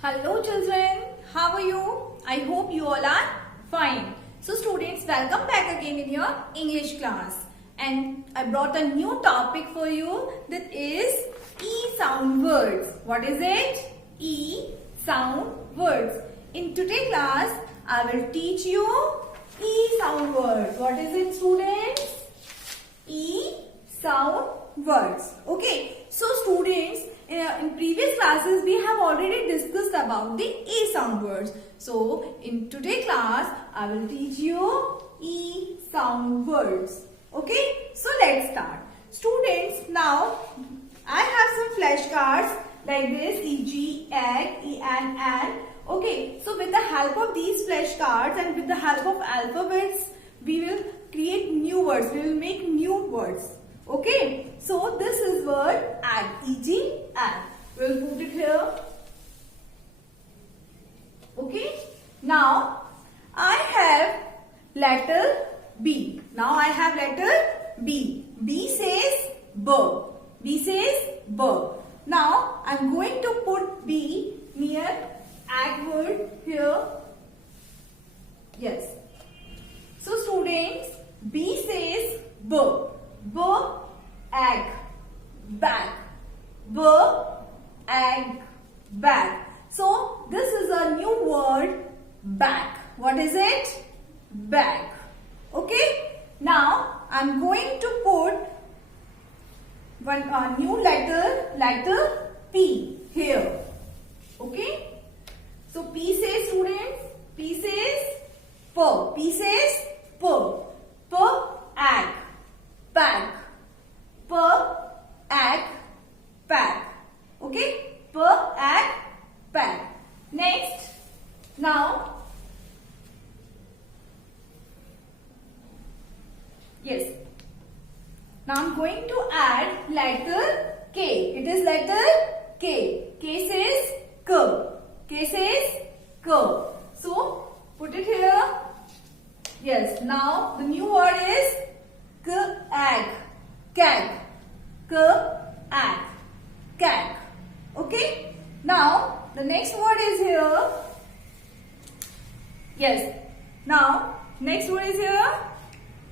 Hello children, how are you? I hope you all are fine. So students, welcome back again in your English class. And I brought a new topic for you, that is E sound words. What is it? E sound words. In today's class, I will teach you E sound words. What is it, students? E sound words. Okay. So students, in previous classes we have already discussed about the E sound words. So in today's class I will teach you E sound words. Okay. So let's start. Students, now I have some flashcards like this: E-G, egg, E-N. Okay. So with the help of these flashcards and with the help of alphabets, we will create new words. We will make new words. Okay, so this is word egg, E-G, egg. We'll put it here. Okay, now I have letter B. Now I have letter B. B says B. B says B. Now I'm going to put B near egg word here. Yes. So students, B says B. B, egg, bag. B, egg, bag. So this is a new word, bag. What is it? Bag. Okay. Now I'm going to put one new letter P here. Okay. So P says, students, P says P. P says P. P, egg. Bag. P, egg, bag. Okay. P, egg, bag. Next. Now. Yes. Now I'm going to add letter K. It is letter K. K says K. K says K. So put it here. Yes. Now the new word is egg, keg, egg, keg. Okay. Now the next word is here. Yes. Now next word is here.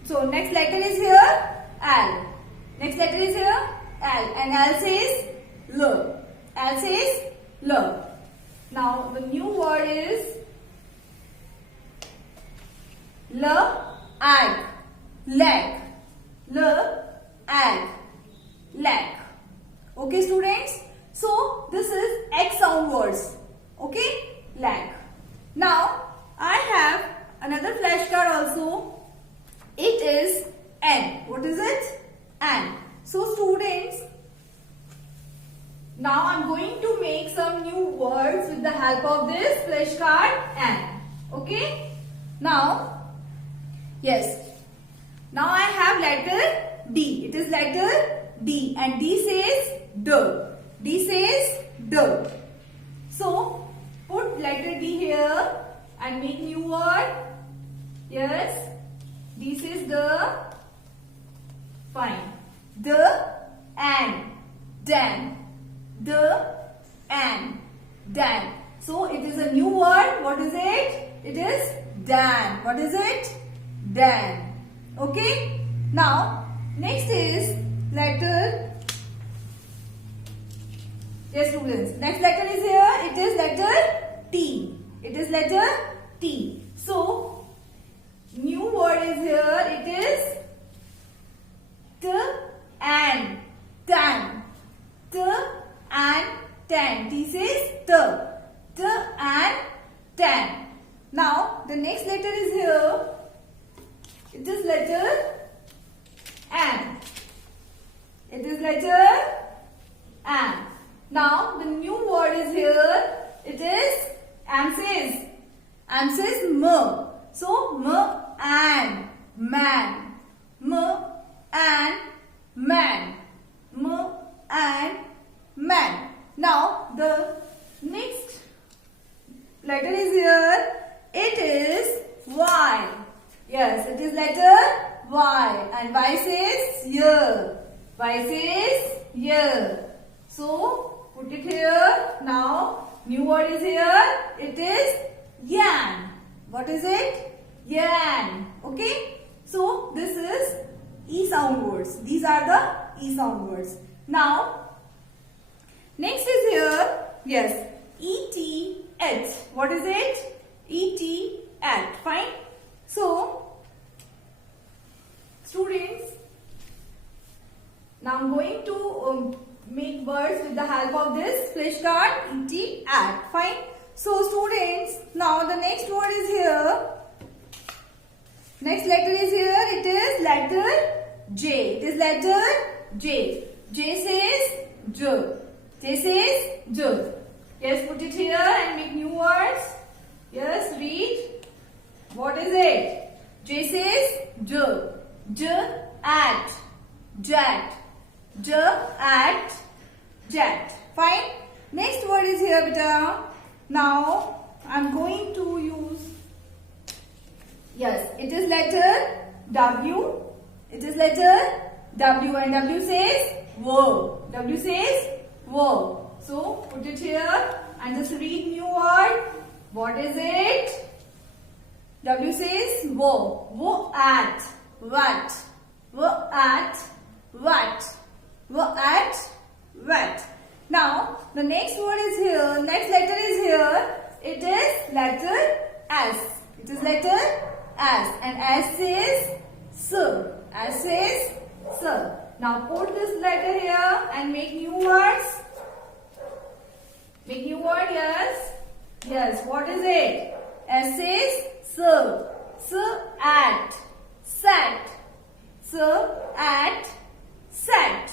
So next letter is here, L. Next letter is here, L, and L says L. L says L. Now the new word is egg, leg. Egg, leg. Okay, students. So this is X sound words. Okay, leg. Now I have another flashcard also. It is N. What is it? N. So students, now I'm going to make some new words with the help of this flashcard N. Okay. Now, yes. Now I have letter D. It is letter D, and D says D. D says D. So put letter D here and make new word. Yes. D says D. Fine. D and Dan. D and Dan. So it is a new word. What is it? It is Dan. What is it? Dan. Okay. Now next is letter. Yes, students. Next letter is here. It is letter T. It is letter T. So new word is here. It is T and tan. T and tan. T says T. T and tan. Now the next letter is here. It is letter N. It is letter N. Now the new word is here. It is M says M. So M and man. M and man. M and man. Now the next letter is here. It is Y. Yes, it is letter Y, and Y says year. Y says year. So put it here. Now New word is here. It is yan. What is it? Yan. Okay. So this is E sound words. These are the E sound words. Now next is here. Yes. ET. What is it? ET. Fine. So students, now I'm going to make words with the help of this flashcard. ET. Fine. So students, now the next word is here. Next letter is here. It is letter J. It is letter J. J says J. J says J. Yes, put it here and make new words. Yes, read. What is it? J says J. J at. Jet. J at. Jet. Fine. Next word is here, beta. Now I'm going to use. Yes, it is letter W. It is letter W, and W says verb. W says verb. So put it here and just read new word. What is it? W says verb. Verb at. What? Verb at. What? Verb at. What? Now the next word is here. Next letter is here. It is letter S. It is letter S, and S says S. S says S. Now put this letter here and make new words. Make new word, yes. Yes, what is it? S says S. S at. Set. S at. Set.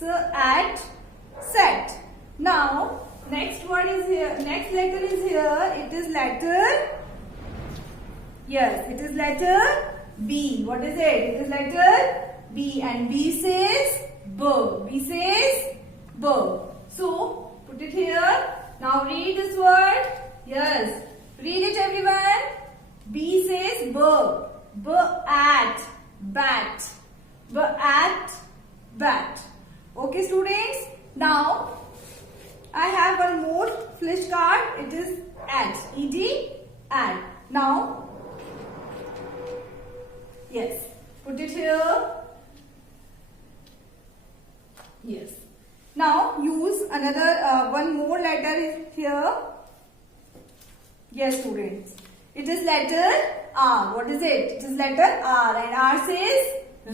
S at. Set. Now next word is here. Next letter is here. It is letter. Yes, it is letter B. What is it? It is letter B, and B says B. B says B. So put it here. Now read this word. Yes, read it everyone. B says B. B at. Bat. B at. Bat. Okay students. Now I have one more flashcard. It is at. ED. At. Now yes, put it here. Yes. Now use another one more letter is here. Yes, students. It is letter R. What is it? It is letter R, and R says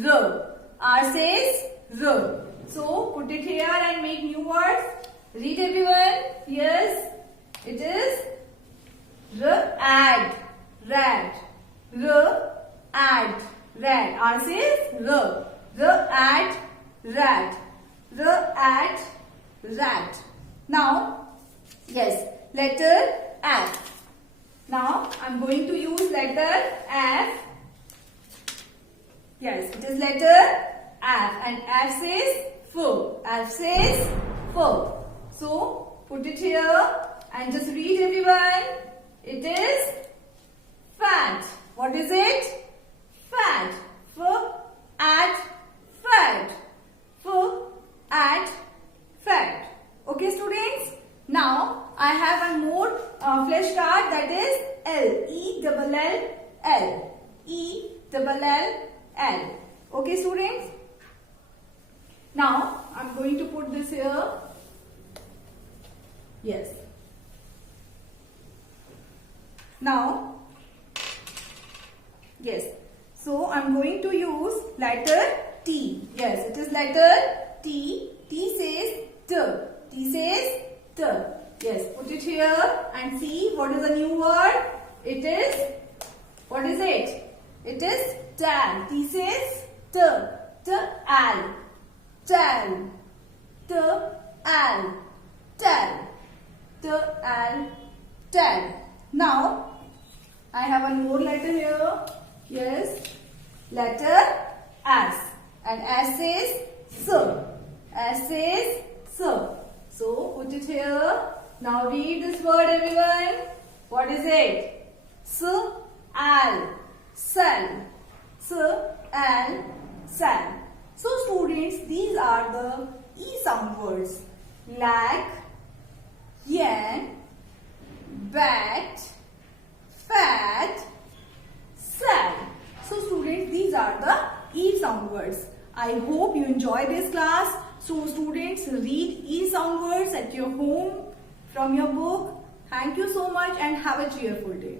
R. R says R. So put it here and make new words. Read everyone. Yes. It is R add. Rat. R add. Rat. R says R. R add. Rat. R add. Rat. Now, yes, letter F. Now, I'm going to use letter F. Yes, it is letter F, and F says F. F says F. So, put it here and just read everyone. It is fat. What is it? Fat. F at fat. F at fat. Okay students. Now I have one more flashcard, that is L. E-double-L-L. E-double-L-L. Okay students. Now I'm going to put this here. Yes. Now, yes. So I'm going to use letter T. Yes, it is letter T. T says T. T says T. Yes, put it here and see what is the new word. It is, what is it? It is tal. T says T. T-al. Tal. T-al. Tal. T-al. Tal. Now, I have one more letter here. Yes, letter S. And S says S. S says S. So, put it here. Now read this word everyone. What is it? S-al. Cell. S-al. Cell. So students, these are the E sound words. Lack, yen, bat, fat, sad. So students, these are the E sound words. I hope you enjoy this class. So students, read E sound words at your home from your book. Thank you so much and have a cheerful day.